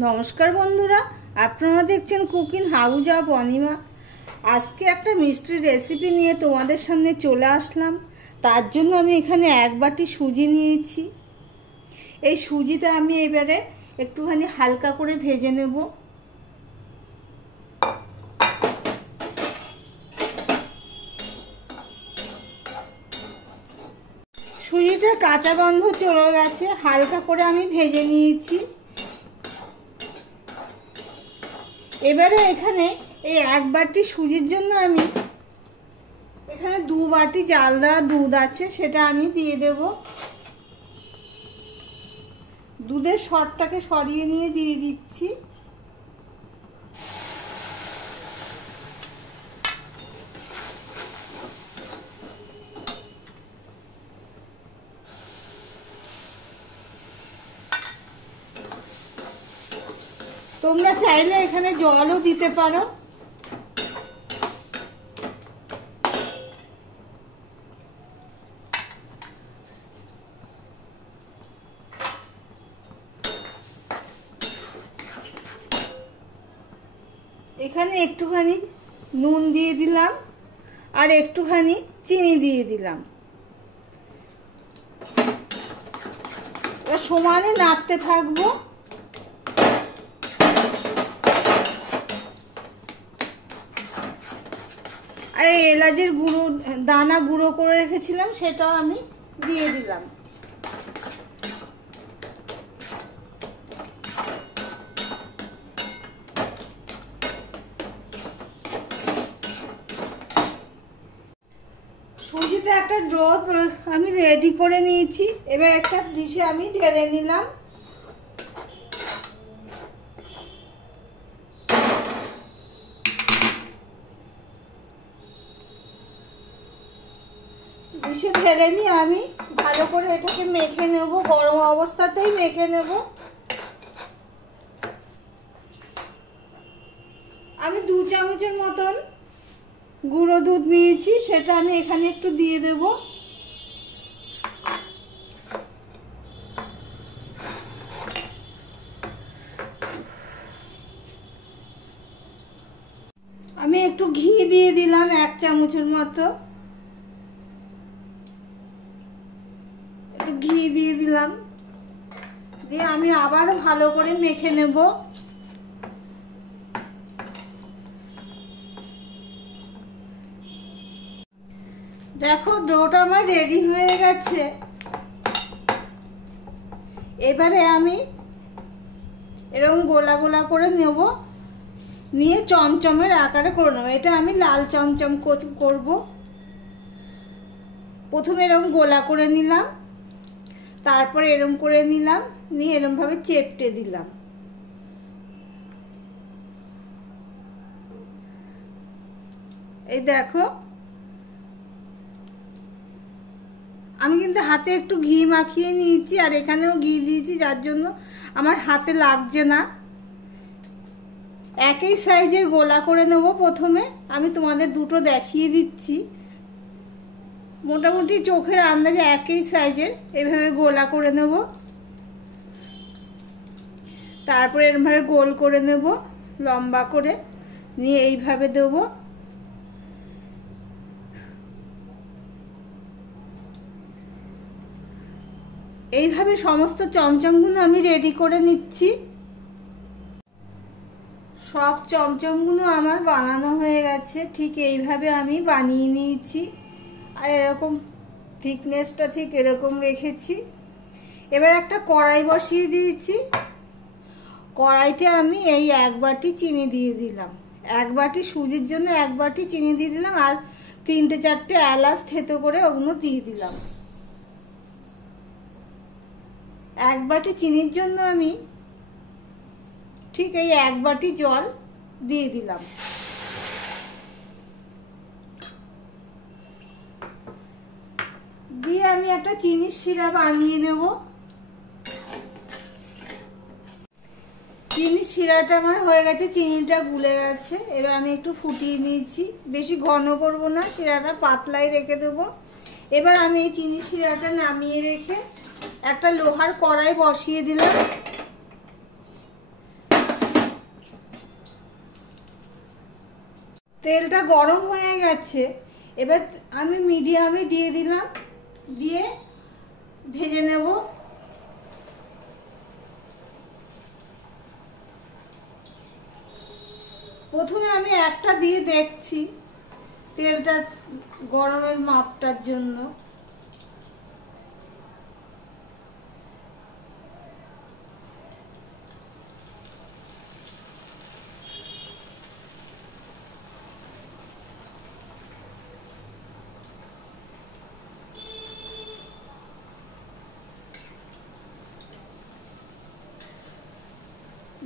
নমস্কার বন্ধুরা, আপনারা দেখছেন কুকিং হাউস অফ অনিমা। আজকে একটা মিষ্টির রেসিপি নিয়ে তোমাদের সামনে চলে আসলাম। তার জন্য আমি এখানে 1 বাটি সুজি নিয়েছি। এই সুজিটা আমি এবারে একটুখানি হালকা করে ভেজে নেব। সুজিটা কাঁচা গন্ধ চলে গেছে, হালকা করে আমি ভেজে নিয়েছি। এবারে এখানে এই 1 বাটি সুজির জন্য আমি এখানে 2 বাটি জাল দেওয়া দুধ আছে, সেটা আমি দিয়ে দেব। দুধের সরটাকে সরিয়ে নিয়ে দিয়ে দিচ্ছি। তোমরা চাইলে এখানে জলও দিতে পারো। এখানে একটুখানি নুন দিয়ে দিলাম আর একটুখানি চিনি দিয়ে দিলাম। সমানে নাড়তে থাকবো। আর এলাচের গুঁড়ো দানা গুঁড়ো করে রেখেছিলাম, সেটাও আমি দিয়ে দিলাম। সুজিটা একটা ডো আমি রেডি করে নিয়েছি। এবার একটা ডিশে আমি ঢেলে নিলাম। ডিশে ঢেলে নিয়ে আমি ভালো করে এটাকে মেখে নেব। গরম অবস্থাতেই মেখে নেব। আমি 2 চামচের মতন গুঁড়ো দুধ নিয়েছি, সেটা আমি এখানে একটু দিয়ে দেব। আমি একটু ঘি দিয়ে দিলাম 1 চামচের মতো। একটু ঘি দিয়ে দিলাম, দিয়ে আমি আবারও ভালো করে মেখে নেব। দেখো ডোটা আমার রেডি হয়ে গেছে। এবারে আমি এরকম গোলা গোলা করে নেব, নিয়ে চমচমের আকারে করে নেব। এটা আমি লাল চমচম করব। প্রথমে এরকম গোলা করে নিলাম, তারপরে এরকম করে নিলাম, নিয়ে এরকম ভাবে চেপটে দিলাম। এই দেখো, আমি কিন্তু হাতে একটু ঘি মাখিয়ে নিয়েছি আর এখানেও ঘি দিয়েছি, যার জন্য আমার হাতে লাগছে না। একই সাইজের গোলা করে নেব। প্রথমে আমি তোমাদের দুটো দেখিয়ে দিচ্ছি। মোটামুটি চোখের আন্দাজে একই সাইজের এভাবে গোলা করে নেব। তারপরে এরভাবে গোল করে নেব, লম্বা করে নিয়ে এইভাবে দেব। এইভাবে সমস্ত চমচমগুলো আমি রেডি করে নিচ্ছি। সব চমচমগুলো আমার বানানো হয়ে গেছে। ঠিক এইভাবে আমি বানিয়ে নিয়েছি। আর এরকম থিকনেসটা ঠিক এরকম রেখেছি। এবার একটা কড়াই বসিয়ে দিয়েছি। কড়াইতে আমি এই 1 বাটি চিনি দিয়ে দিলাম। 1 বাটি সুজির জন্য 1 বাটি চিনি দিয়ে দিলাম। আর 3-4টে এলাচ থেতো করে ওগুলো দিয়ে দিলাম। 1 বাটি চিনির জন্য আমি ঠিক এই 1 বাটি জল দিয়ে দিলাম। দিয়ে আমি একটা চিনির সিরা বানিয়ে নেব। চিনির সিরাটা আমার হয়ে গেছে, চিনিটা গুলে গেছে। এবার আমি একটু ফুটিয়ে নিয়েছি। বেশি ঘন করব না, সিরাটা পাতলাই রেখে দেব। এবার আমি এই চিনির সিরাটা নামিয়ে রেখে একটা লোহার কড়াই বসিয়ে দিলাম। তেলটা গরম হয়ে গেছে, এবার আমি মিডিয়ামে দিয়ে দিলাম, দিয়ে ভেজে নেব। প্রথমে আমি একটা দিয়ে দেখছি তেলটা গরমের মাপটার জন্য।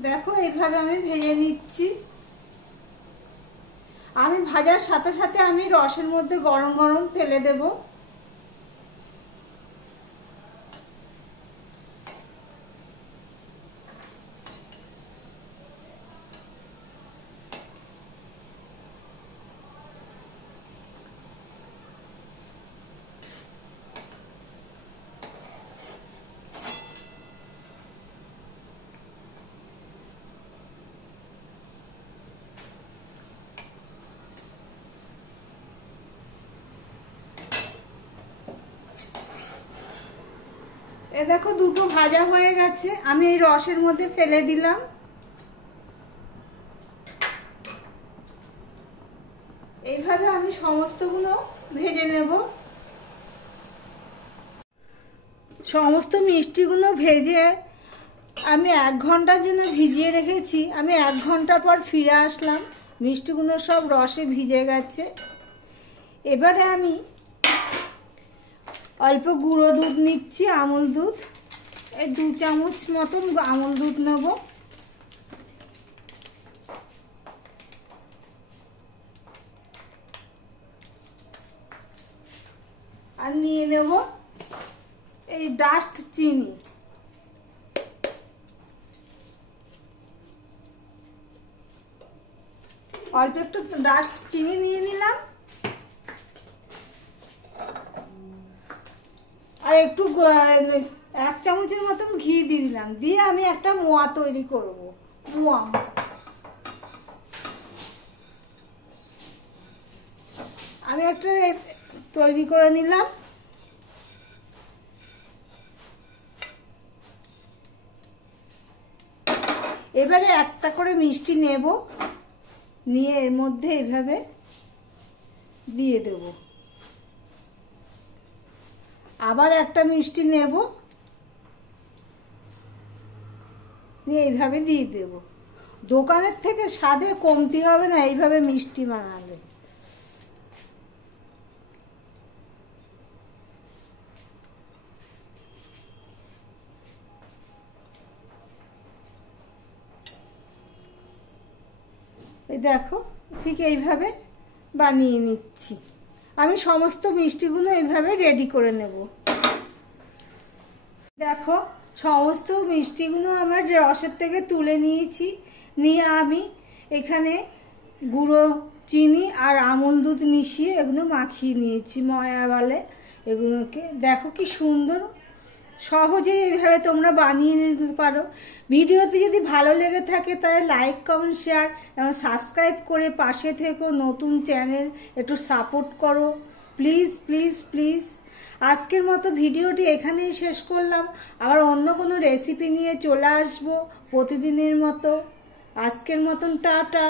দেখো এইভাবে আমি ভেজে নিচ্ছি। আমি ভাজার সাথে সাথে আমি রসের মধ্যে গরম গরম ফেলে দেব। এ দেখো দুটো ভাজা হয়ে গেছে, আমি এই রসের মধ্যে ফেলে দিলাম। এইভাবে আমি সমস্তগুলো ভেজে নেব। সমস্ত মিষ্টিগুলো ভেজে আমি 1 ঘন্টার জন্য ভিজিয়ে রেখেছি। আমি 1 ঘন্টা পর ফিরে আসলাম, মিষ্টিগুলো সব রসে ভিজে গেছে। এবারে আমি অল্প গুঁড়ো দুধ নিচ্ছি, আমুল দুধ, এই 2 চামচ মতন আমুল দুধ নেব। আর নিয়ে নেব এই ডাস্ট চিনি, অল্প একটু ডাস্ট চিনি নিয়ে নিলাম। আর একটু 1 চামচের মতন ঘি দিয়ে দিলাম, দিয়ে আমি একটা মোয়া তৈরি করব। মোয়া আমি একটা তৈরি করে নিলাম। এবারে একটা করে মিষ্টি নেব, নিয়ে এর মধ্যে এভাবে দিয়ে দেব। আবার একটা মিষ্টি নেব, নিয়ে এইভাবে দিয়ে দেব। দোকানের থেকে স্বাদে কমতি হবে না এইভাবে মিষ্টি বানালে। এই দেখো ঠিক এইভাবে বানিয়ে নিচ্ছি। আমি সমস্ত মিষ্টিগুলো এইভাবে রেডি করে নেব। দেখো সমস্ত মিষ্টিগুলো আমার রসের থেকে তুলে নিয়েছি, নিয়ে আমি এখানে গুঁড়ো চিনি আর আমুল দুধ মিশিয়ে এগুলো মাখিয়ে নিয়েছি ময়া বলে এগুলোকে। দেখো কি সুন্দর, সহজেই এইভাবে তোমরা বানিয়ে নিতে পারো। ভিডিওতে যদি ভালো লেগে থাকে তাহলে লাইক, কমেন্ট, শেয়ার এবং সাবস্ক্রাইব করে পাশে থেকো। নতুন চ্যানেল, একটু সাপোর্ট করো প্লিজ প্লিজ প্লিজ। আজকের মতো ভিডিওটি এখানেই শেষ করলাম। আবার অন্য কোনো রেসিপি নিয়ে চলে আসবো প্রতিদিনের মতো। আজকের মতন টাটা।